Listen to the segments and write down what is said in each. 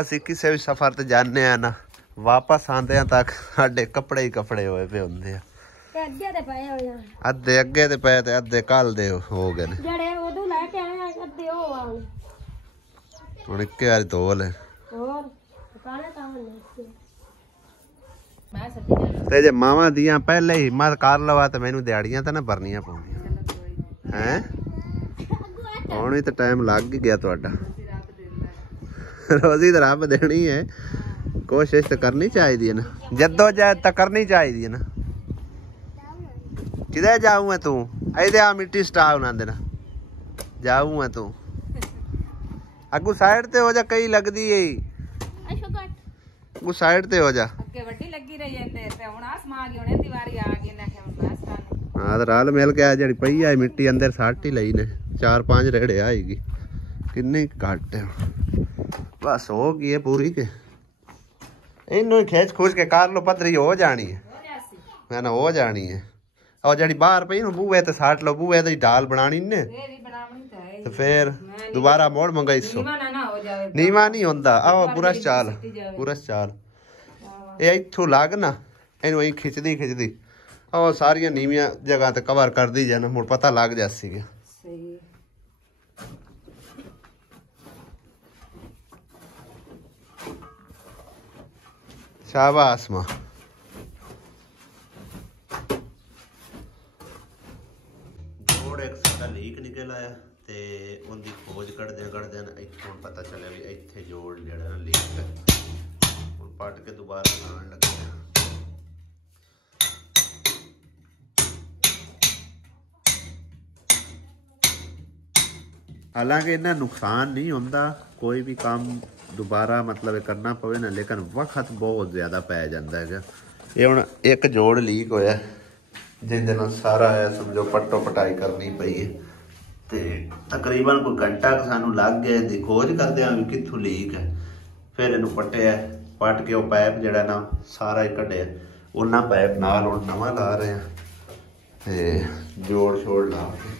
ਅਸੀਂ ਕਿਸੇ ਵੀ ਸਫ਼ਰ ਤੇ ਜਾਂਦੇ ਆ ਨਾ, ਵਾਪਸ ਆਉਂਦੇ ਤੱਕ ਸਾਡੇ ਕੱਪੜੇ ਹੀ ਕੱਪੜੇ ਹੋਏ ਪਏ ਹੁੰਦੇ ਆ। ਅੱਧੇ ਅੱਗੇ ਤੇ ਪਏ ਤੇ ਅੱਧੇ ਕੱਲ ਦੇ ਹੋ ਗਏ ਨੇ। ਹੁਣ ਇੱਕੇ ਵਾਰੀ ਧੋ ਲੈ। ਤੇ ਜੇ ਮਾਵਾਂ ਦੀਆਂ ਪਹਿਲੇ ਹੀ ਹਿੰਮਤ ਕਰ ਲਵਾ ਤੇ ਮੈਨੂੰ ਦਿਹਾੜੀਆਂ ਤਾਂ ਨਾ ਭਰਨੀਆਂ ਪਾਉਂਦੀਆਂ ਹੈ। ਹੁਣ ਵੀ ਤਾਂ ਟਾਈਮ ਲੱਗ ਹੀ ਗਿਆ ਤੁਹਾਡਾ। ਰੋਜ਼ੀ ਤਾਂ ਰੱਬ ਦੇਣੀ ਹੈ, ਕੋਸ਼ਿਸ਼ ਤਾਂ ਕਰਨੀ ਚਾਹੀਦੀ ਹੈ ਨਾ, जद्दोजहद ਤਾਂ करनी चाहिए है ना। किधर जाऊँ मैं तू ऐसे आ मिट्टी स्टार बना देना जाऊँ मैं तू अगू साइड ते हो जा कई लगदी है अगू साइड ते हो जा ਵੱਡੀ ਲੱਗੀ ਰਹੀ ਹੈ ਤੇ ਹੁਣ ਆਸਮਾਨ ਆ ਗਈ ਹੁਣ ਦੀਵਾਰੀ ਆ ਗਈ ਨਾ ਕਿ ਹਾਂ ਤੇ ਰਲ ਮਿਲ ਕੇ ਆ ਜਿਹੜੀ ਪਈ ਆ ਮਿੱਟੀ ਅੰਦਰ ਸੱਟ ਹੀ ਲਈ ਨੇ 4-5 ਰੇੜੇ ਆਏਗੀ ਕਿੰਨੀ ਘੱਟ ਹੈ ਬਸ ਹੋ ਗਈ ਹੈ ਪੂਰੀ ਕੇ ਇਹਨੂੰ ਖੇਚ ਖੂਚ ਕੇ ਕਰ ਲੋ ਪੱਧਰੀ ਹੋ ਜਾਣੀ ਹੈ ਮੈਂ ਨਾ ਹੋ ਜਾਣੀ ਹੈ और जड़ी बाहर पई ना बूहे ते साट लो बूहे दी ढाल बनानी ने तो फिर दोबारा मोड़ मंगाई सो नीवा नहीं होंदा आओ बुरश चाल ये इथों लग ना इनू अं खिचदी आओ सारिया नीवियां जगह ते कवर कर दी जाना मुड़ पता लग जासी गया शाबाश मां लीक निकल आया ते उनकी खोज करदे इत्थों पता चलिया भी इत्थे जोड़ जेड़ा ना लीक है हुण पट के दोबारा लाण लगे हालांकि इन्ना नुकसान नहीं होंदा कोई भी काम दोबारा मतलब करना पवे ना लेकिन वक्त बहुत ज़्यादा पै जाता है ये हुण एक जोड़ लीक होया जिस दिन सारा है समझो पट्टो पटाई करनी पई है ते तकरीबन कोई घंटा सानू लग गया इहदी खोज करदे भी कित्थों लीक है फिर इनू पट्टिया पट के वो पाइप जिहड़ा ना सारा ही कढिया उन्ना पाइप नाल हुण नवां ला रहे हैं ते जोड़ छोड़ ला के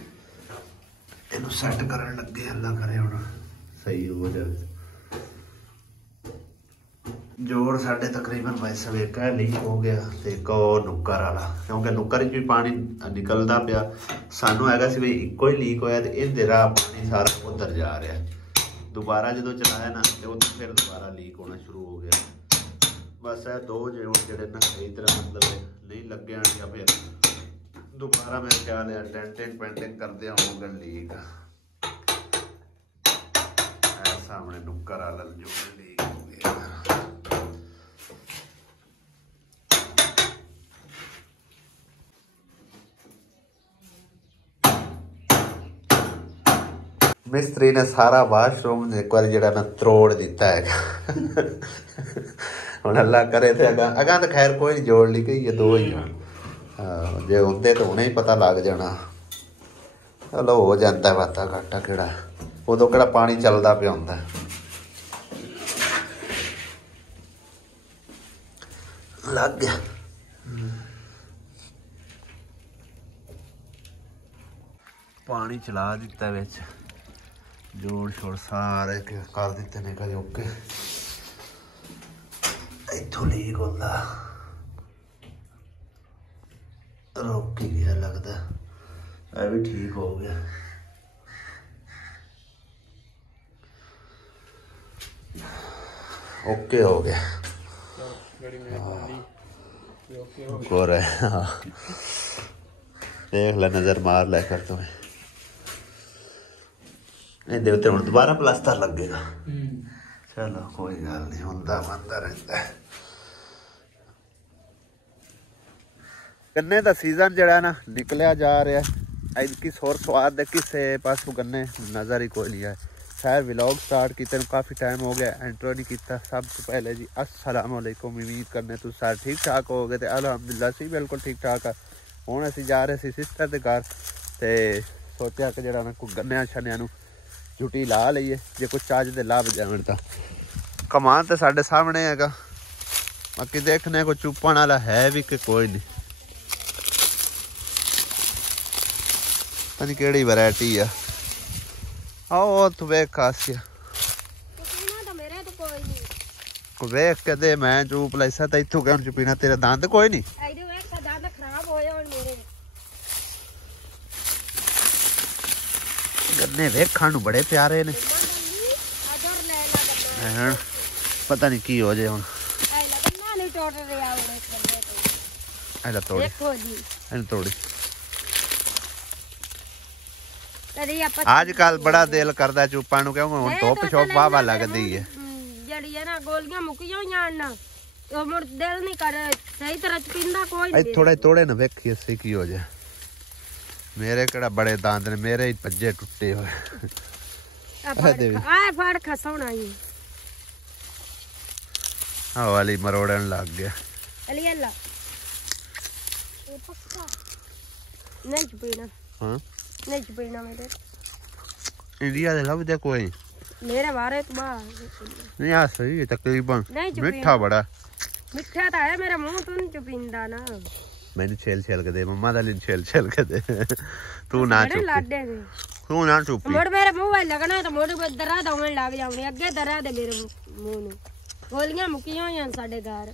इनू सैट करन लगे अल्लाह करे हुण सही हो जाए जोड़ साढ़े तकरीबन वैसे वेख लीक हो गया तो एक नुक्कर वाला क्योंकि नुक्कर भी पानी निकलता पाया सानू है भी इको ही लीक होया तो इहदे राह पानी सारा उधर जा रहा दोबारा जो चलाया ना तो फिर दोबारा लीक होना शुरू हो गया बस है दो जोड़ जोड़े ना सही तरह मतलब नहीं लगे या फिर दोबारा मेरे ख्याल है डेंटिंग पेंटिंग करदे होंगे लीक सामने नुक्कर वाला जोड़ लीक हो गया मिस्त्री ने सारा वाशरूम एक बार जो ना त्रोड़ दिता है हम अल्लाह करे थे अगा तो खैर कोई नहीं जोड़ ली गई दो ही जे होंगे तो उन्हें ही पता लग जाना चलो हो जाता है वाता घाटा केड़ा उदों केड़ा पानी चलता पिया होंदा लग गया पानी चला दिता विच जोड़ छोड़ सारे कर दिते ने कल ओके इथों लीक होंदा रोक ही गया लगता है भी ठीक हो गया ओके हो गया गोर है देख ले नजर मार ले कर तुम्हें ਇਹਦੇ ਉੱਤੇ ਹੁਣ ਦੁਬਾਰਾ ਪਲਾਸਟਰ ਲੱਗੇਗਾ ਚਲੋ ਕੋਈ ਗੱਲ ਨਹੀਂ ਹੁੰਦਾ ਬੰਦਾ ਰਹਿੰਦਾ ਗੰਨੇ ਦਾ ਸੀਜ਼ਨ ਜਿਹੜਾ ਨਾ ਨਿਕਲਿਆ ਜਾ ਰਿਹਾ ਐਤਕੀ ਸੁਰ ਸਵਾਦ ਦੇ ਕਿਸੇ ਪਾਸੋਂ ਗੰਨੇ ਨਜ਼ਰ ਹੀ ਕੋਈ ਨਹੀਂ ਆਇਆ खैर व्लॉग स्टार्ट किए काफ़ी टाइम हो गया एंट्रो नहीं किया सब तो पहले जी अस्सलाम वालेकुम उम्मीद करने तुम सारे ठीक ठाक हो गए अल्हम्दुलिल्लाह सी बिल्कुल ठीक ठाक है हुण असीं जा रहे सी सिस्टर के घर तो सोचा कि जरा ना कोई गन्निया छन्निया झुटी ला लीए जे कुछ चाज दे ला बजावन तो कमान तो साढ़े सामने हैगा बाकी देखने को चुपन वाला है भी कि कोई नहीं पता केड़ी वैरायटी है आओ तू वेख खासिया ਵੇਖ ਕੇ ਦੇ ਮੈਂ ਚੂਪ ਲੈਸਾ ਤਾਂ ਇੱਥੋਂ ਕਿਉਂ ਚੁਪੀਣਾ ਤੇਰੇ ਦੰਦ ਕੋਈ ਨਹੀਂ ਇਹਦੇ ਵੇਖ ਤਾਂ ਦੰਦ ਖਰਾਬ ਹੋਏ ਹੁਣ ਮੇਰੇ ਗੰਨੇ ਵੇਖਣ ਨੂੰ ਬੜੇ ਪਿਆਰੇ ਨੇ ਅਦਰ ਲੈ ਲਾ ਹੁਣ ਪਤਾ ਨਹੀਂ ਕੀ ਹੋ ਜੇ ਹੁਣ ਐ ਲੱਗਣਾ ਨਹੀਂ ਟੁੱਟ ਰਿਹਾ ਹੁਣ ਇਸ ਬੰਦੇ ਤੇ ਇਹਦਾ ਤੋੜ ਦੇਖੋ ਜੀ ਇਹਨੂੰ ਤੋੜੀ ਕਦੀ ਆਪਾਂ ਅੱਜ ਕੱਲ ਬੜਾ ਦਿਲ ਕਰਦਾ ਚੂਪਾਂ ਨੂੰ ਕਿਉਂਕਿ ਹੁਣ ਧੁੱਪ ਛੋਪ ਵਾਵਾ ਲੱਗਦੀ ਹੈ ਜਿਹੜੀ ਹੈ ਨਾ ਗੋਲੀਆਂ ਮੁੱਕੀਆਂ ਹੋਈਆਂ ਨਾ ਉਹ ਮੁੜ ਦਿਲ ਨਹੀਂ ਕਰ ਸਹੀ ਤਰ੍ਹਾਂ ਪੀਂਦਾ ਕੋਈ ਨਹੀਂ ਥੋੜਾ ਤੋੜੇ ਨਾ ਵੇਖੀ ਅਸੀਂ ਕੀ ਹੋ ਜਾ ਮੇਰੇ ਕਿਹੜਾ ਬੜੇ ਦੰਦ ਨੇ ਮੇਰੇ ਹੀ ਭੱਜੇ ਟੁੱਟੇ ਹੋਏ ਆ ਫੜ ਖਸਾਉਣਾ ਹੀ ਆ ਵਾਲੀ ਮਰੋੜਨ ਲੱਗ ਗਿਆ ਅਲੀ ਅੱਲਾ ਇਹ ਪੱਕਾ ਨਹੀਂ ਪੀਣਾ ਹਾਂ ਨਹੀਂ ਪੀਣਾ ਮੇਰੇ ਇੰਡੀਆ ਦੇ ਲੱਭਦੇ ਕੋਈ ਮੇਰੇ ਬਾਰੇ ਤੋਂ ਬਾਹਰ ਨਹੀਂ ਆ ਸਹੀ ਹੈ ਤਕਰੀਬਨ ਨਹੀਂ ਚੁਪੀਨਾ। ਮਿੱਠਾ ਬੜਾ ਮਿੱਠਾ ਤਾਂ ਹੈ ਮੇਰਾ ਮੂੰਹ ਤੋਂ ਨਹੀਂ ਚੁਪੀਂਦਾ ਨਾ ਮੈਨੂੰ ਛੇਲ ਕੇ ਦੇ ਮੰਮਾ ਦਾ ਲਈ ਛੇਲ ਕੇ ਦੇ ਤੂੰ ਨਾ ਬੜੇ ਚੁੱਪ ਲਾਡੇ ਨੇ ਤੂੰ ਨਾ ਚੁੱਪ ਮੁੜ ਮੇਰੇ ਮੂੰਹ ਵੱਲ ਲੱਗਣਾ ਤਾਂ ਮੁੜ ਦਰਾ ਦੌਣ ਲੱਗ ਜਾਉਣੀ ਅੱਗੇ ਦਰਾ ਦੇ ਮੇਰੇ ਮੂੰਹ ਨੂੰ ਗੋਲੀਆਂ ਮੁੱਕੀਆਂ ਹੋਈਆਂ ਸਾਡੇ ਘਰ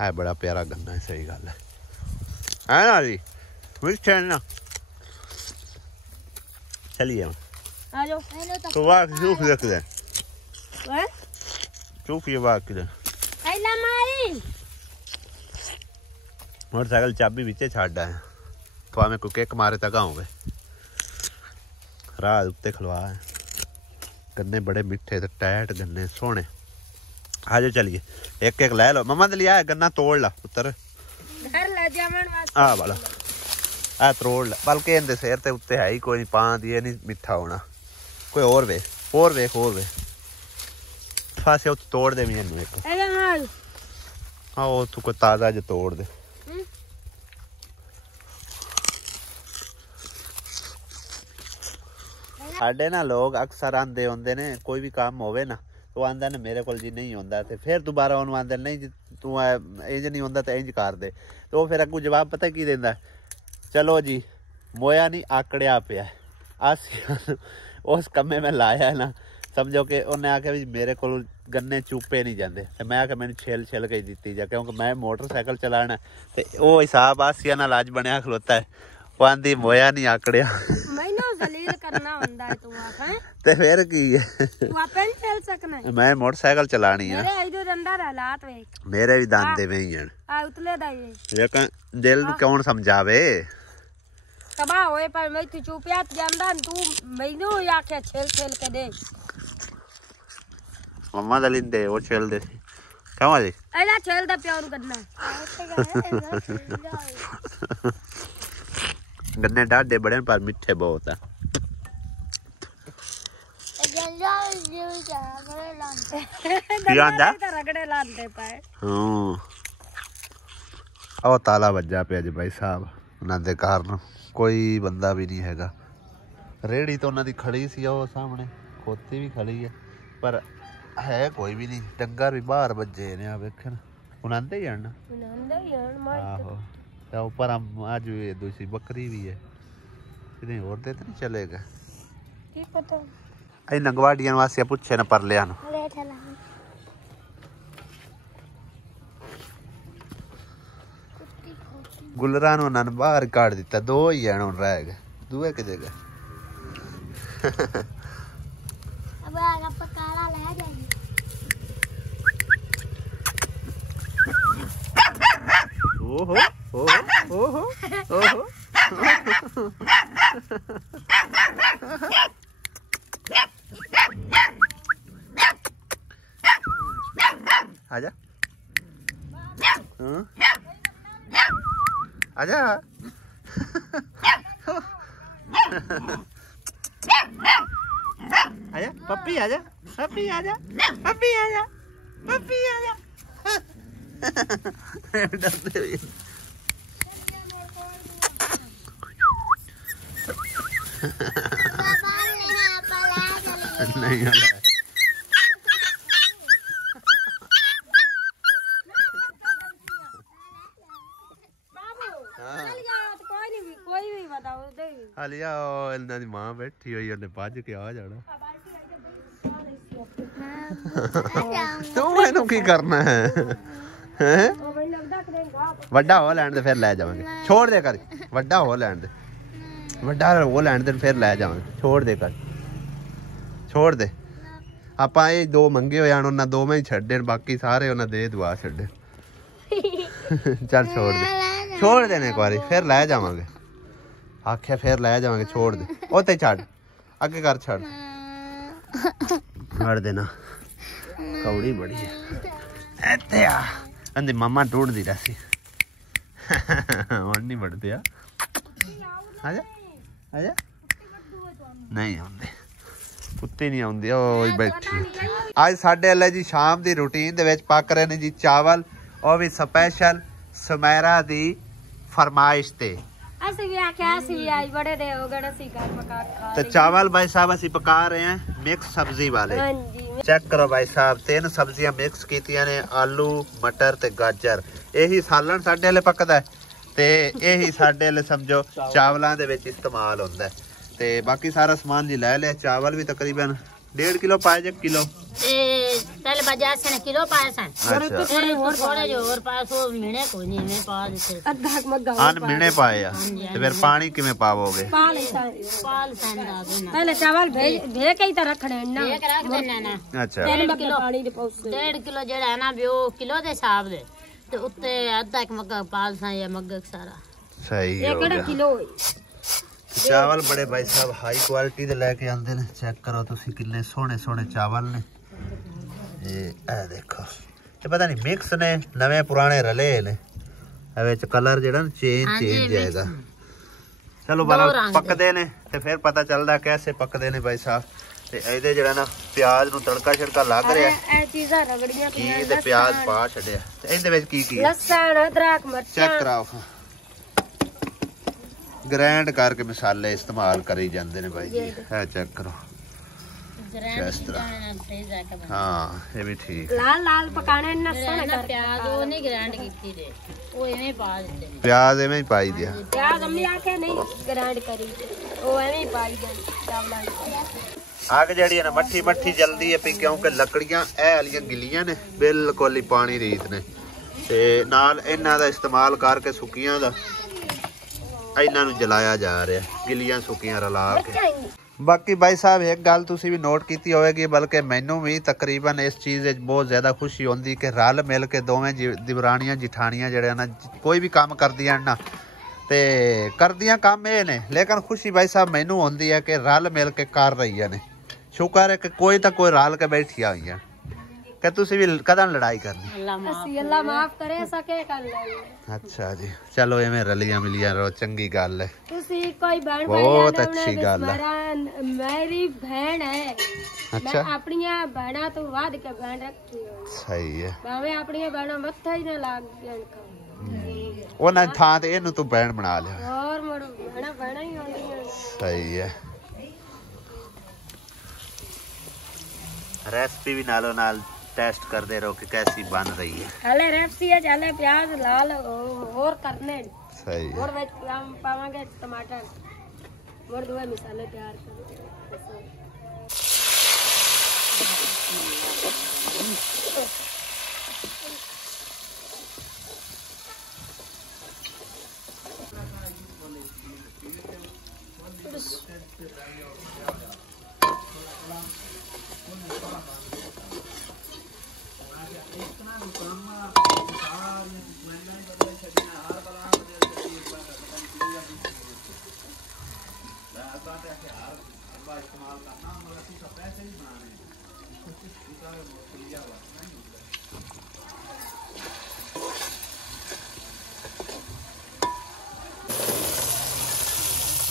ਹੈ ਬੜਾ ਪਿਆਰਾ ਗੰਨਾ ਹੈ ਸਹੀ ਗੱਲ ਹੈ ਆ ਨਾ ਜੀ ਮਿੱਠਾ ਨਾ ਚਲੀਏ ਆ ਜਾਓ ਇਹਨੂੰ ਤਾਂ ਤੂੰ ਵਾਕ ਚੁੱਪ ਰੱਖ ਲੈ ਹੈ ਚੁੱਪ ਇਹ ਵਾਕ ਲੈ ਐਲਾ ਮਾਈ मोटरसाइकिल चाबी विचे छाड़ है तो हमें को किक मारे तक आऊंगे रात उत्ते खलवा है गन्ने बड़े मिठे ते टैट गन्ने सोने आज चलिए एक एक ले लो मम्मा ने लिया है गन्ना तोड़ ला पुत्र घर ले जावन वास्ते आ वाला आ तोड़ ला बल्कि इनके सिर ते उत्ते है ही कोई नहीं पान दिए नहीं मिठा होना कोई और वे फासे उत्ते तोड़ दे मैनू एक एला माई आओ तू कोई ताजा जो तोड़ दे ਸਾਡੇ ਨਾ ਲੋਕ ਅਕਸਰ ਆਂਦੇ ਹੁੰਦੇ ਨੇ ਕੋਈ ਵੀ ਕੰਮ ਹੋਵੇ ਨਾ ਉਹ ਆਂਦਾ ਨੇ ਮੇਰੇ ਕੋਲ ਜੀ ਨਹੀਂ ਹੁੰਦਾ ਤੇ ਫਿਰ ਦੁਬਾਰਾ ਉਹਨੂੰ ਆਂਦੇ ਨਹੀਂ ਜੀ ਤੂੰ ਇੰਜ ਨਹੀਂ ਹੁੰਦਾ ਤਾਂ ਇੰਜ ਕਰ ਦੇ ਤੇ ਉਹ ਫਿਰ ਅੱਗੋਂ ਜਵਾਬ ਪਤਾ ਕੀ ਦਿੰਦਾ ਚਲੋ ਜੀ ਮੋਇਆ ਨਹੀਂ ਆਕੜਿਆ ਪਿਆ ਅਸੀਂ ਉਸ ਕੰਮੇ ਮੈਂ ਲਾਇਆ ਨਾ ਸਮਝੋ ਕਿ ਉਹਨੇ ਆਖਿਆ ਵੀ ਮੇਰੇ ਕੋਲ ਗੰਨੇ ਚੂਪੇ ਨਹੀਂ ਜਾਂਦੇ ਤੇ ਮੈਂ ਆਖਿਆ ਮੈਨੂੰ ਛੇਲ ਕੇ ਦਿੱਤੀ ਜਾ ਕਿਉਂਕਿ ਮੈਂ ਮੋਟਰਸਾਈਕਲ ਚਲਾਣਾ ਤੇ ਉਹ ਹਿਸਾਬ ਆਸੀਆ ਨਾਲ ਅੱਜ ਬਣਿਆ ਖਲੋਤਾ ਹੈ ਉਹ ਆਂਦੀ ਮੋਇਆ ਨਹੀਂ ਆਕੜਿਆ ਮੈਨੂੰ ਜ਼ਲੀਲ ਕਰਨਾ ਹੁੰਦਾ ਹੈ ਤੂੰ ਆਖਾਂ ਤੇ ਫਿਰ ਕੀ ਹੈ ਤੂੰ ਆਪੇ ਨਹੀਂ ਚੱਲ ਸਕਣਾ ਮੈਂ ਮੋਟਰਸਾਈਕਲ ਚਲਾਣੀ ਹੈ ਮੇਰੇ ਇਹਦੇ ਅੰਦਰ ਹਾਲਾਤ ਵੇਖ ਮੇਰੇ ਵੀ ਦੰਦ ਦੇ ਵਈ ਹਨ ਆ ਉਤਲੇ ਦਾ ਇਹ ਲੇਕਿਨ ਦਿਲ ਨੂੰ ਕੌਣ ਸਮਝਾਵੇ ਤਬਾਹ ਹੋਏ ਪਰ ਮੈਂ ਤੂੰ ਚੁੱਪਿਆ ਜਾਂਦਾ ਤੂੰ ਮੈਨੂੰ ਆਖਿਆ ਛੇਲ ਕੇ ਦੇ ਮੰਮਾ ਦਾ ਲਿੰਦੇ ਉਹ ਛੇਲਦੇ ਸੀ ਕਹਾਂ ਜੀ ਇਹਦਾ ਛੇਲ ਦਾ ਪਿਓ ਨੂੰ ਕਰਨਾ गन्ने डाढ़े बड़े पर मिठे बहुत है रगड़े लाते पाए ਉਹ ਤਾਲਾ ਵੱਜਾ ਪਿਆ ਜੀ ਭਾਈ ਸਾਹਿਬ ਉਹਨਾਂ ਦੇ ਕਾਰਨ ਕੋਈ ਬੰਦਾ ਵੀ ਨਹੀਂ ਹੈਗਾ ਰੇੜੀ ਤਾਂ ਉਹਨਾਂ ਦੀ ਖੜੀ ਸੀ ਉਹ ਸਾਹਮਣੇ ਖੋਤੀ ਵੀ ਖੜੀ ਹੈ ਪਰ ਹੈ ਕੋਈ ਵੀ ਨਹੀਂ ਡੰਗਰ ਵੀ ਬਾਹਰ ਵੱਜੇ ਨੇ ਆ ਵੇਖਣ ਉਹਨਾਂ ਦੇ ਹੀ ਹਨ ਆਹੋ ऊपर हम आज दूसरी बकरी भी है कितने और दे तो नहीं चलेगा की पता आई नंगवाड़ियां वास्ते पूछे ना पर लिया गुलरा नु नन बाहर काट दिता दो ही हैं हुन रह गए दूए कि जगह अब आप काला ले जाएंगे ओहो ओहो ओहो ओहो आजा आजा आजा पप्पी आजा पप्पी आजा पप्पी आजा पप्पी आजा डरते हुए नहीं हालिया इन्ना दी मां बैठी हुई उन्हें भज के आ जाना ਤੂੰ ਇਹਨੂੰ ਕੀ ਕਰਨਾ ਹੈ ਹੈ ਵੱਡਾ ਹੋ ਲੈਣ ਦੇ ਫਿਰ ਲੈ ਜਾਵਾਂਗੇ ਛੋੜ ਦੇ ਕਰ ਵੱਡਾ ਹੋ ਲੈਣ ਦੇ ਵੱਡਾ ਹੋ ਲੈਣ ਦੇ ਫਿਰ ਲੈ ਜਾਵਾਂਗੇ ਛੋੜ ਦੇ ਕਰ ਛੋੜ ਦੇ ਆਪਾਂ ਇਹ ਦੋ ਮੰਗੇ ਹੋਏ ਹਨ ਉਹਨਾਂ ਦੋਵੇਂ ਹੀ ਛੱਡੇ ਬਾਕੀ ਸਾਰੇ ਉਹਨਾਂ ਦੇ ਦਵਾ ਛੱਡੇ ਚੱਲ ਛੋੜ ਦੇ ਨੇ ਇੱਕ ਵਾਰੀ ਫਿਰ ਲੈ ਜਾਵਾਂਗੇ ਆਖਿਆ ਫਿਰ ਲੈ ਜਾਵਾਂਗੇ ਛੋੜ ਦੇ ਉੱਤੇ ਛੱਡ ਅੱਗੇ ਕਰ ਛੱਡ ਛੱਡ ਦੇਣਾ ਕੌੜੀ ਬੜੀ ਹੈ ਇੱਥੇ ਆ ਅੰਦੇ ਮਮਾ ਢੂੰਡਦੀ ਰਹੀ ਹੁਣ ਨਹੀਂ ਵੜਦੇ ਆ ਆਜਾ ਆਜਾ ਨਹੀਂ ਆਉਂਦੇ ਕੁੱਤੇ ਨਹੀਂ ਆਉਂਦੇ ਉਹ ਬੈਠੀ ਅੱਜ ਸਾਡੇ ਵਾਲੇ ਜੀ ਸ਼ਾਮ ਦੀ ਰੂਟੀਨ ਦੇ ਵਿੱਚ ਪੱਕ ਰਹੇ ਨੇ ਜੀ ਚਾਵਲ ਉਹ ਵੀ ਸਪੈਸ਼ਲ ਸੁਮੈਰਾ ਦੀ ਫਰਮਾਇਸ਼ ਤੇ ਅਸੀਂ ਵੀ ਆਖਿਆ ਅਸੀਂ ਵੀ ਆਈ ਬੜੇ ਦੇ ਹੋ ਗਏ ਅਸੀਂ ਘਰ ਪਕਾ ਖਾ ਤੇ ਚਾਵਲ ਭਾई साहब ਅਸੀਂ ਪਕਾ ਰਹੇ ਹਾਂ ਮਿਕਸ ਸਬਜ਼ੀ ਵਾਲੇ ਹਾਂਜੀ ਚੈੱਕ ਕਰੋ ਭਾई साहब ਤਿੰਨ ਸਬਜ਼ੀਆਂ ਮਿਕਸ ਕੀਤੀਆਂ ਨੇ ਆਲੂ ਮਟਰ ਤੇ ਗਾਜਰ ਇਹੀ ਸਾਲਣ ਸਾਡੇ ਵਾਲੇ ਪੱਕਦਾ ਤੇ ਇਹੀ ਸਾਡੇ ਵਾਲੇ ਸਮਝੋ ਚਾਵਲਾਂ ਦੇ ਵਿੱਚ ਇਸਤੇਮਾਲ ਹੁੰਦਾ ਤੇ ਬਾਕੀ ਸਾਰਾ ਸਮਾਨ ਜੀ ਲੈ ਲਿਆ ਚਾਵਲ ਵੀ ਤਕਰੀਬਨ 1.5 किलो पाए जे किलो पहले बाजार से किलो पाए सन अच्छा थोड़े जो और पास वो मिने कोई नहीं हमें पा देते ਅੱਧਾ ਮੱਗਾ अन मिने पाए या ते फिर पानी किवें पावोगे ਪਾਲ सन दादू ना ਪਹਿਲੇ ਚਾਵਲ ਭੇਜ ਕੇ ਹੀ ਤਾਂ ਰੱਖਣੇ ਨਾ एक रख देना ना अच्छा 1.5 ਪਾਣੀ ਦੇ ਪੌਸੇ 1.5 किलो जेड़ा है ना भी वो किलो दे हिसाब दे ते उत्ते आधा एक मग्गा पाल सा या मग्गा सारा सही ਇਹ हो ਕਿਹੜਾ गया ਕਿਲੋ ਚਾਵਲ ਬੜੇ ਭਾਈ ਸਾਹਿਬ ਹਾਈ ਕੁਆਲਿਟੀ ਦੇ ਲੈ ਕੇ ਆਉਂਦੇ ਨੇ ਚੈੱਕ ਕਰੋ ਤੁਸੀਂ ਕਿੰਨੇ ਸੋਹਣੇ ਸੋਹਣੇ ਚਾਵਲ ਨੇ ਇਹ ਦੇਖੋ ਇਹ ਪਤਾ ਨਹੀਂ ਮਿਕਸ ਨੇ ਨਵੇਂ ਪੁਰਾਣੇ ਰਲੇ ਨੇ ਇਹ ਵਿੱਚ ਕਲਰ ਜਿਹੜਾ ਨਾ ਚੇਂਜ ਜਾਏਗਾ ਚਲੋ ਬਾਲਾ ਪੱਕਦੇ ਨੇ ਤੇ ਫਿਰ ਪਤਾ ਚੱਲਦਾ ਕਿਵੇਂ ਪੱਕਦੇ ਨੇ ਭਾਈ ਸਾਹਿਬ ਤੇ ਇਹਦੇ ਜਿਹੜਾ ਨਾ ਪਿਆਜ਼ ਨੂੰ ਤੜਕਾ ਛਿੜਕਾ ਲੱਗ ਰਿਹਾ ਇਹ ਚੀਜ਼ਾਂ ਰਗੜੀਆਂ ਕੀ ਤੇ ਪਿਆਜ਼ ਪਾ ਛੱਡਿਆ ਤੇ ਇਹਦੇ ਵਿੱਚ ਕੀ ਲਸਣ ਅਦਰਕ ਮਿਰਚਾਂ ਚੈੱਕ ਕਰਾਓ ग्रैंड करके मसाले इस्तेमाल करी जाते हैं भाई जी है चेक करो इस तरह हाँ ये भी ठीक लाल लाल पकाने ना सोने कर प्याज वो नहीं ग्राइंड कीती दे वो इवें पा देते प्याज इवें ही पाई दिया प्याज अम्मी आके नहीं ग्राइंड करी वो एवें ही पाई दे चावलां आग जड़ी है ना मट्ठी मट्ठी जल्दी है पी क्योंकि लकड़ियां ए वालियां गिलियां ने बिल्कुल ही पानी रीत ने ते नाल इन्हां दा इस्तेमाल करके सुक्कियां दा ਇਹਨਾਂ ਨੂੰ ਜਲਾਇਆ ਜਾ ਰਿਹਾ ਗਿੱਲੀਆਂ ਸੁੱਕੀਆਂ ਰਲਾ ਕੇ ਬਾਕੀ ਭਾਈ ਸਾਹਿਬ ਇੱਕ ਗੱਲ ਤੁਸੀਂ ਵੀ ਨੋਟ ਕੀਤੀ ਹੋਵੇਗੀ ਬਲਕਿ ਮੈਨੂੰ ਵੀ ਤਕਰੀਬਨ ਇਸ ਚੀਜ਼ ਵਿੱਚ ਬਹੁਤ ਜ਼ਿਆਦਾ ਖੁਸ਼ੀ ਹੁੰਦੀ ਕਿ ਰਲ ਮਿਲ ਕੇ ਦੋਵੇਂ ਦਿਵਰਾਣੀਆਂ ਜਿਠਾਣੀਆਂ ਜਿਹੜੇ ਨਾ ਕੋਈ ਵੀ ਕੰਮ ਕਰਦੀਆਂ ਨਾ ਤੇ ਕਰਦੀਆਂ ਕੰਮ ਇਹ ਨੇ ਲੇਕਿਨ ਖੁਸ਼ੀ ਭਾਈ ਸਾਹਿਬ ਮੈਨੂੰ ਹੁੰਦੀ ਹੈ ਕਿ ਰਲ ਮਿਲ ਕੇ ਕਰ ਰਹੀਆਂ ਨੇ ਸ਼ੁਕਰ ਹੈ ਕਿ ਕੋਈ ਤਾਂ ਕੋਈ ਰਲ ਕੇ ਬੈਠੀਆਂ ਹੋਈਆਂ ਕਿ ਤੁਸੀਂ ਵੀ ਕਦਾਂ ਲੜਾਈ ਕਰਨੀ ਅੱਲਾ ਮਾਫ ਕਰੇ ਸਕੇ ਕਰ ਲੈ अच्छा जी चलो एवें रलियां मिलियां रहो चंगी गल है ਤੁਸੀਂ ਕੋਈ ਬਹਿਣ बहुत अच्छी गल है मेरी बहन है अच्छा मैं अपनियां बहना तो वाद के बहन रखी है सही है भाਵੇਂ ਆਪਣੀਆਂ ਬਹਿਣਾ ਮੱਥਾ ਹੀ ਨਾ ਲੱਗ ਜਾਣ ਉਹਨਾਂ ਥਾਂ ਤੇ ਇਹਨੂੰ ਤੂੰ ਬਹਿਣ ਬਣਾ ਲਿਆ ਹੋਰ ਮੜ ਬਹਿਣਾ ਹੀ ਹੁੰਦੀਆਂ ਸਹੀ ਹੈ रेसिपी भी नालों नाल टेस्ट करते रहो कि कैसी बन रही है हले रेसिपी है चले प्याज लाल और करने सही है और ਵਿੱਚ ਪਾਵਾਂਗੇ टमाटर और दो मसाले तैयार कर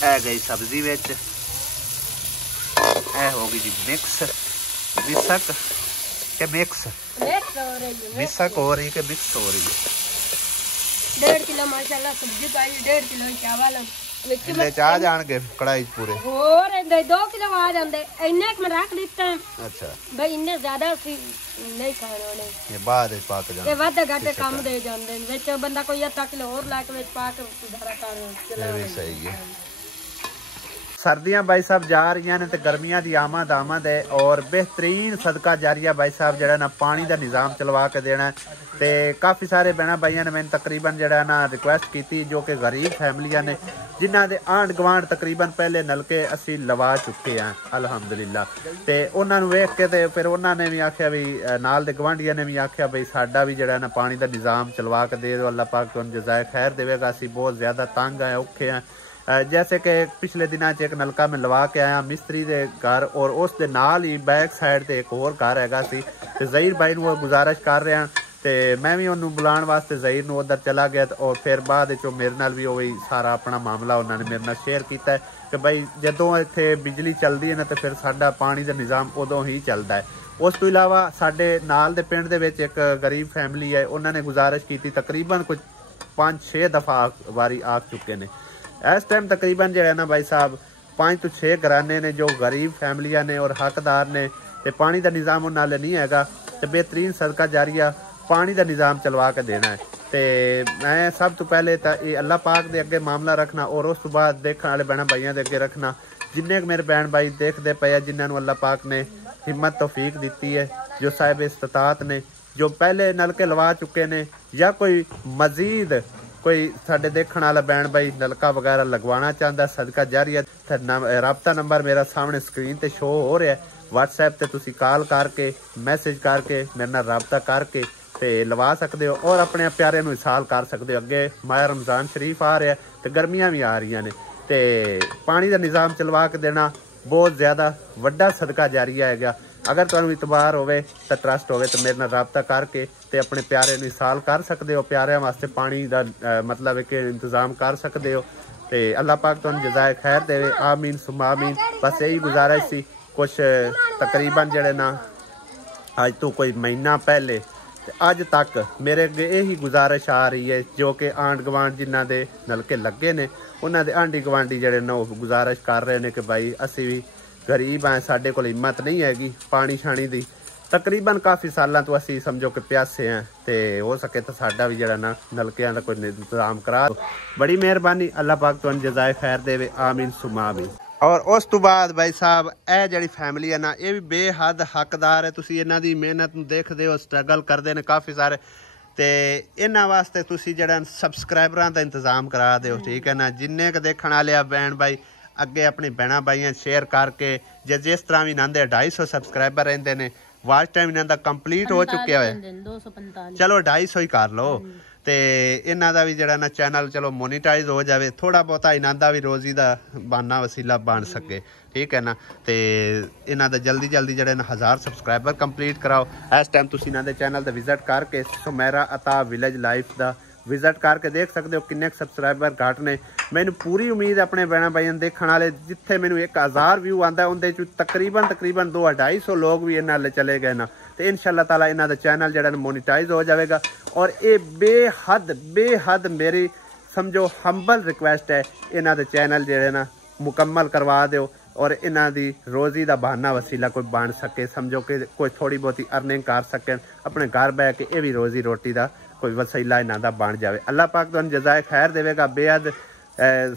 है गई सब्जी विच है होगी जी मिक्स मिसक के मिक्स मिसक हो रही के मिक्स हो रही है 1.5 किलो माशाल्लाह सब्जी पाई 1.5 किलो चावल इन्ने चा जाणगे कढ़ाई पूरे और 2 किलो आ जांदे इन्ने क मैं रख दित्ता अच्छा भाई इन्ने ज्यादा सी नहीं खाने वाले ये बाद में पाक जाने ये वादे घाटे काम दे जांदे विच बंदा कोई 8 किलो और ला के विच पा के सुधारा कर चला ये भी सही है सर्दियां भाई साहब जा रही ने तो गर्मियां की आमद है और बेहतरीन सदका जारिया भाई साहब जो ना पानी का निज़ाम चलवा के देना है। तो काफ़ी सारे बहना भाइयों ने मैंने तकरीबन जो ना रिक्वेस्ट की जो कि गरीब फैमिलियां ने जिन्हों के आंढ गुआढ़ तकरीबन पहले नलके असी लवा चुके हैं अलहमदुलिल्लाह। तो उन्होंने वेख के तो फिर उन्होंने भी आख्या भी नाल दे गवांढियों ने भी आख्या बई साडा भी जो ना पानी का निज़ाम चलवा के दे दो, अल्लाह पाक तुहानू जज़ाए खैर देगा। असी बहुत ज़्यादा तंग हैं औखे हैं। जैसे कि पिछले दिनों एक नलका मैं लवा के आया मिस्त्री के घर और उस दे नाल ही बैक साइड ते एक होर घर हैगा सी ते ज़हीर भाई नूं गुजारिश कर रहा ते मैं भी उन्होंने बुलाने वास्ते ज़हीर नूं उधर चला गया और फिर बाद मेरे नाल भी वही सारा अपना मामला उन्होंने मेरे नाल शेयर किया कि भाई जदों इत्थे बिजली चलती है ना तो फिर साडा पानी का निज़ाम उदों ही चलता है। उस तो इलावा साडे नाल दे पिंड दे विच एक गरीब फैमिली है, उन्होंने गुजारिश की तकरीबन कुछ 5-6 दफ़ा वारी आ चुके हैं। इस टाइम तकरीबन जो है ना भाई साहब 5 तो 6 घराने ने जो गरीब फैमिलियां ने और हकदार ने ते पानी का निज़ाम उन्होंने नहीं हैगा तो बेहतरीन सदका जारिया पानी का निज़ाम चलवा के देना है। तो मैं सब तो पहले तो ये अल्लाह पाक दे अगे मामला रखना और उस तो बाद देखने वाले बहन भाइयों के अगे रखना जिन्ने मेरे बहन भाई देखते पे जिन्होंने अल्लाह पाक ने हिम्मत तौफीक दी है, जो साहिब इस्तात ने जो पहले नलके लवा चुके ने या कोई मजीद कोई साडे देखने वाला बहन भाई नलका वगैरह लगवाना चाहता सदका जारिया राबता नंबर मेरा सामने स्क्रीन ते शो हो रहा है। व्हाट्सएप ते तुसी कॉल करके मैसेज करके मेरे नाल राबता करके ते लवा सकते हो और अपने प्यारे नूं इसाल कर सकते हो। अगे माह रमज़ान शरीफ आ रहा है तो गर्मियां भी आ रही ने ते पानी का निज़ाम चलवा के देना बहुत ज़्यादा वड्डा सदका जारिया है। अगर तुहानू इतबार होवे तो ट्रस्ट होवे तो मेरे नाल राबता करके ते अपने प्यारे नूं इसाल कर सकते हो, प्यारिਆਂ वास्ते पानी का मतलब है कि इंतजाम कर सकते हो। तो अल्लाह पाक तुहानू जज़ाए खैर देवे, आमीन सुम्मा आमीन। बस यही गुजारिश सी कुछ तकरीबन जड़े ना अज तो कोई महीना पहले अज तक मेरे अगे यही गुजारिश आ रही है जो कि आंढ गुआंढ जिन्हों के नलके लगे ने उन्होंने आंढी गुआंढी जड़े ना गुजारिश कर रहे हैं कि भाई असी भी गरीब हैं, साडे कोल हिम्मत नहीं हैगी पानी शानी दी, तकरीबन काफ़ी सालों तो असी समझो कि प्यासे हैं तो हो सके तो साडा भी जड़ा ना नलकियां दा कोई इंतजाम करा। बड़ी मेहरबानी, अल्लाह पाक तुहानू जज़ाए खैर देवे, आमीन सुम्मा आमीन। और उस तो बाद भाई साहब यह जी फैमिली है ना ये भी बेहद हकदार है। तुसी इन्हां दी मेहनत नूं देखदे हो, स्ट्रगल करते हैं काफ़ी सारे तो इन्हां वास्ते तुसी जड़ा सबसक्राइबरां दा इंतजाम करा दो, ठीक है ना। जिन्ने क देखण वाले बहन भाई अगे अपनी बहना भाइयां शेयर करके जिस तरह भी इन्हां दे 250 सबसक्राइबर रहिंदे ने, वाच टाइम इन्हां दा कंप्लीट हो चुके है, 245 चलो 250 ही कर लो तो इन्हां दा भी जड़ा ना चैनल चलो मोनीटाइज हो जाए, थोड़ा बहुता इन्हां दा भी रोजी दा बहाना वसीला बन सके, ठीक है ना। तो इन्हां दा जल्दी जल्दी जड़े ना 1000 सबसक्राइबर कंप्लीट कराओ। इस टाइम तुसीं इन्हां दे चैनल ते विजिट करके सुमेरा अता विलेज लाइफ दा विजिट करके देख सकते हो किन्ने सबसक्राइबर घट ने। मैनू पूरी उम्मीद अपने बहना भाइयों देखने वाले जिथे मैनू 1000 व्यू आता उनके तकरीबन 200-250 लोग भी इन्हां चले गए ना तो इंशाअल्लाह ताला इन्हां दा चैनल जड़ा मोनीटाइज हो जाएगा। और ये बेहद मेरी समझो हंबल रिक्वेस्ट है, इन्हां दे चैनल जड़े ना मुकम्मल करवा दो और इन्हां दी रोजी का बहाना वसीला कोई बन सके, समझो कि कोई थोड़ी बहुती अर्निंग कर सकें अपने घर बह के, ये भी रोजी रोटी का कोई वसीला इन्हां दा बन जाए। अल्लाह पाक तुहानू जज़ाए खैर देवेगा। बेहद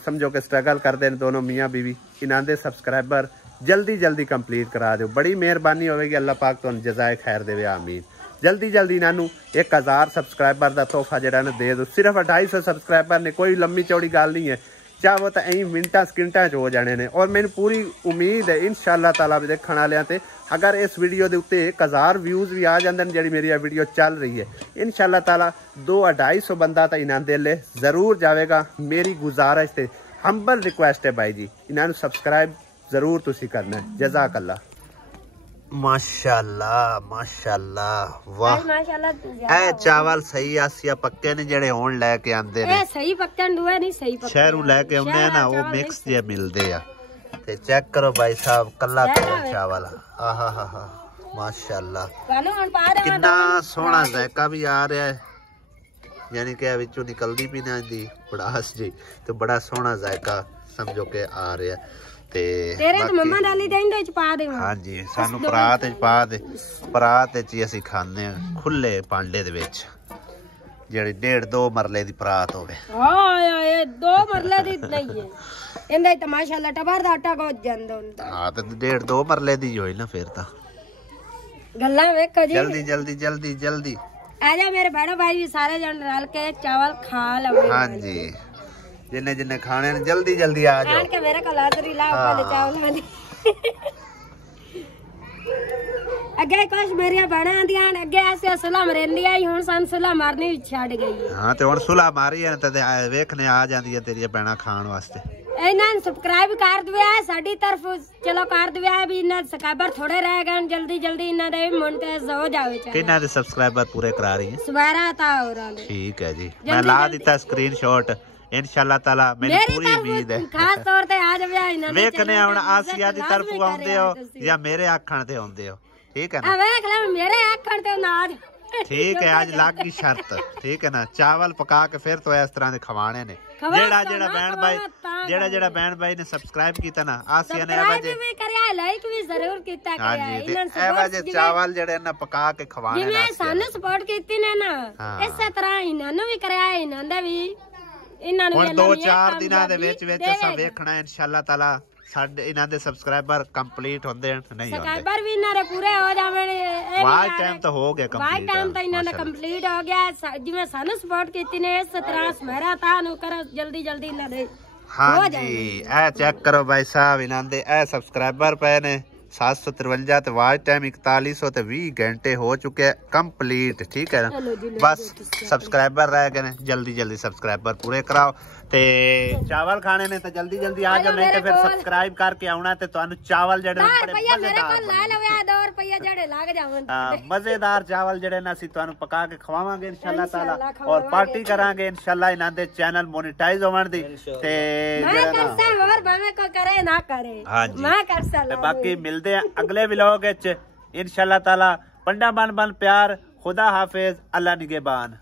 समझो कि स्ट्रगल करते हैं दोनों मियाँ बीवी, इन्हां दे सबसक्राइबर जल्दी कंप्लीट करा दो, बड़ी मेहरबानी होगी। अल्लाह पाक तुहानू जज़ाए खैर देवे, आमीन। जल्दी इन्हों 1000 सबसक्राइबर का तोहफा जरा दे दो, सिर्फ 250 सबसक्राइबर ने, कोई लंबी चौड़ी गल नहीं है, चाहो तो यही मिनटा सकिंटा हो जाने ने। और मैंने पूरी उम्मीद है इंशाअल्लाह ताला देखने वाले ते अगर इस वीडियो के उत्ते 1000 व्यूज़ भी आ जाते हैं जी मेरी वीडियो चल रही है, इंशाअल्लाह ताला 200-250 बंदा तो इन्हों दिल जरूर जाएगा। मेरी गुजारिश से हंबल रिक्वेस्ट है भाई जी, इन्हों सब्सक्राइब जरूर तुसी करना है। जज़ाकल्लाह। माशाअल्लाह माशाअल्लाह, वाह ए चावल सही आसिया पक्के ने जेड़े होन लेके आंदे ने, सही पक्के दुआ नहीं सही पक्के शहरों लेके आउंदे हैं ना, वो मिक्स जे मिलदे आ। ते चेक करो भाई साहब कल्ला चावल, आहा हा हा माशाअल्लाह, कितना सोहना जायका भी आ रहा है, यानी कि विचों निकलदी भी ना दी पड़ास जी, तो बड़ा सोहना जायका समझो के आ रहा है। तेरे तो मम्मा डाली देंगे च पा दे। हां जी, सानू परात च पा दे, परात च ही ਅਸੀਂ ਖਾਂਦੇ ਆ खुले ਭਾਂਡੇ ਦੇ ਵਿੱਚ। ਜਿਹੜੀ 1.5-2 ਮਰਲੇ ਦੀ ਪਰਾਤ ਹੋਵੇ। ਹਾਂ ਇਹ 2 ਮਰਲੇ ਦੀ ਨਹੀਂ ਹੈ ਇਹਦਾ ਤਾਂ ਮਾਸ਼ਾਅੱਲਾ ਟਬਰ ਦਾ ਆਟਾ ਕੋ ਜਾਂਦਾ ਹੁੰਦਾ। ਹਾਂ ਤੇ 1.5-2 ਮਰਲੇ ਦੀ ਹੋਈ ਨਾ ਫਿਰ ਤਾਂ। ਗੱਲਾਂ ਵੇਖੋ ਜੀ। ਜਲਦੀ ਜਲਦੀ ਜਲਦੀ ਜਲਦੀ ਆ ਜਾ ਮੇਰੇ ਭੈਣੋ ਭਾਈ ਵੀ ਸਾਰੇ ਜਣ ਰਲ ਕੇ ਚਾਵਲ ਖਾ ਲਵੇ। ਹਾਂਜੀ ਜਿੰਨੇ ਜਿੰਨੇ ਖਾਣੇ ਨੇ ਜਲਦੀ ਜਲਦੀ ਆ ਜਾਓ। ਆਣ ਕੇ ਮੇਰੇ ਕੋਲ ਹਾਜ਼ਰੀ ਲਾ ਵਾਲੇ ਚਾਵਲਾਂ ਦੀ। ਅੱਗੇ ਕੁਛ ਮੇਰੀਆਂ ਭੈਣਾਂ ਆਂਦੀਆਂ ਅੱਗੇ ਐਸੇ ਸੁਲਾ ਮਰਿੰਦੀਆਂ ਹੀ ਹੁਣ ਸਾਨੂੰ ਸੁਲਾ ਮਾਰਨੀ ਵੀ ਛੱਡ ਗਈ। ਹਾਂ ਤੇ ਹੁਣ ਸੁਲਾ ਮਾਰੀ ਹੈ ਤੇ ਵੇਖਨੇ ਆ ਜਾਂਦੀ ਹੈ ਤੇਰੀਆਂ ਭੈਣਾਂ ਖਾਣ ਵਾਸਤੇ। ਇਹਨਾਂ ਨੂੰ ਸਬਸਕ੍ਰਾਈਬ ਕਰ ਦਿਆ ਸਾਡੀ ਤਰਫ ਚਲੋ ਕਰ ਦਿਆ ਵੀ ਇਹਨਾਂ ਸਬਸਕ੍ਰਾਈਬਰ ਥੋੜੇ ਰਹਿ ਗਏ ਜਲਦੀ ਜਲਦੀ ਇਹਨਾਂ ਦੇ ਮੋਨਟਾਈਜ਼ ਹੋ ਜਾਵੇ। ਕਿੰਨਾ ਦੇ ਸਬਸਕ੍ਰਾਈਬਰ ਪੂਰੇ ਕਰਾ ਰਹੀ ਹੈ? ਸਵੇਰਾ ਤਾਂ ਹੋਰਾਂ ਦੇ। ਠੀਕ ਹੈ ਜੀ ਮੈਂ ਲਾ ਦਿੱਤਾ ਸਕਰੀਨਸ਼ਾਟ इंशाल्लाह ताला मेरी पूरी उम्मीद है खास तौर ते आज भी इन्हां ने वेखने हुन आसिया दी तरफ आउंदे हो या मेरे आखण ते आउंदे हो ठीक है ना वेख ले मेरे आखण ते ना ठीक है आज लाग की शर्त ठीक है ना चावल पका के फिर तो इस तरह दे खवाने ने जेड़ा जेड़ा बहन भाई ने सब्सक्राइब कीता ना आसिया ने सब्सक्राइब भी करया लाइक भी जरूर कीता करया इन्हां ने एवा जे चावल जेड़े ना पका के खवाने ना जिवें सानू सपोर्ट कीती ने ना इस तरह इन्हां नु भी करया इन्हां दा भी ਹੁਣ 2-4 ਦਿਨਾਂ ਦੇ ਵਿੱਚ ਅਸਾਂ ਵੇਖਣਾ ਇਨਸ਼ਾਅੱਲਾ ਤਾਲਾ ਸਾਡੇ ਇਹਨਾਂ ਦੇ ਸਬਸਕ੍ਰਾਈਬਰ ਕੰਪਲੀਟ ਹੁੰਦੇ ਨਹੀਂ ਹੁੰਦੇ ਸਬਸਕ੍ਰਾਈਬਰ ਵੀ ਇਹਨਾਂ ਦੇ ਪੂਰੇ ਹੋ ਜਾਵਣ ਵਾਹ ਟਾਈਮ ਤਾਂ ਹੋ ਗਿਆ ਕੰਪਲੀਟ ਵਾਹ ਟਾਈਮ ਤਾਂ ਇਹਨਾਂ ਦਾ ਕੰਪਲੀਟ ਹੋ ਗਿਆ ਜਿਵੇਂ ਸਾਨੂੰ ਸਪੋਰਟ ਕੀਤੀ ਨੇ ਇਸ ਤਰ੍ਹਾਂ ਸਮੇਰਾ ਤੁਹਾਨੂੰ ਕਰੋ ਜਲਦੀ ਜਲਦੀ ਇਹਨਾਂ ਦੇ ਹਾਂਜੀ ਇਹ ਚੈੱਕ ਕਰੋ ਭਾਈ ਸਾਹਿਬ ਇਹਨਾਂ ਦੇ ਇਹ ਸਬਸਕ੍ਰਾਈਬਰ ਪਏ ਨੇ 753 ਤੇ ਵਾਚ ਟਾਈਮ 4100 ਤੇ 20 ਘੰਟੇ ਹੋ ਚੁੱਕੇ ਕੰਪਲੀਟ ਠੀਕ ਹੈ ਨਾ ਬਸ ਸਬਸਕ੍ਰਾਈਬਰ ਰਹਿ ਗਏ ਨੇ ਜਲਦੀ ਜਲਦੀ ਸਬਸਕ੍ਰਾਈਬਰ ਪੂਰੇ ਕਰਾਓ ਤੇ ਚਾਵਲ ਖਾਣੇ ਨੇ ਤਾਂ ਜਲਦੀ ਜਲਦੀ ਆ ਜਾਓ ਨਹੀਂ ਤੇ ਫਿਰ ਸਬਸਕ੍ਰਾਈਬ ਕਰਕੇ ਆਉਣਾ ਤੇ ਤੁਹਾਨੂੰ ਚਾਵਲ ਜਿਹੜੇ ਬੜੇ ਮਜ਼ੇਦਾਰ ਲੈ ਲਓ 2 ਰੁਪਏ ਜਿਹੜੇ ਲੱਗ ਜਾਵਣ ਮਜ਼ੇਦਾਰ ਚਾਵਲ ਜਿਹੜੇ ਨਾ ਅਸੀਂ ਤੁਹਾਨੂੰ ਪਕਾ ਕੇ ਖਵਾਵਾਂਗੇ ਇਨਸ਼ਾਅੱਲਾ ਤਾਲਾ ਔਰ ਪਾਰਟੀ ਕਰਾਂਗੇ ਇਨਸ਼ਾਅੱਲਾ ਇਹਨਾਂ ਦੇ ਚੈਨਲ ਮੋਨੇਟਾਈਜ਼ ਹੋਣ ਦੀ ਤੇ ਮੈਂ ਕਰਦਾ ਹੋਰ ਭਾਵੇਂ ਕੋਈ ਕਰੇ ਨਾ ਕਰੇ ਮੈਂ ਕਰ ਸਕਦਾ ਬਾਕੀ ਮਿਲਦੇ ਆ ਅਗਲੇ ਵਲੌਗ ਵਿੱਚ ਇਨਸ਼ਾਅੱਲਾ ਤਾਲਾ ਪੰਡਾ ਬਨ ਬਨ ਪਿਆਰ खुदा हाफिज अल्लाह निगहबान।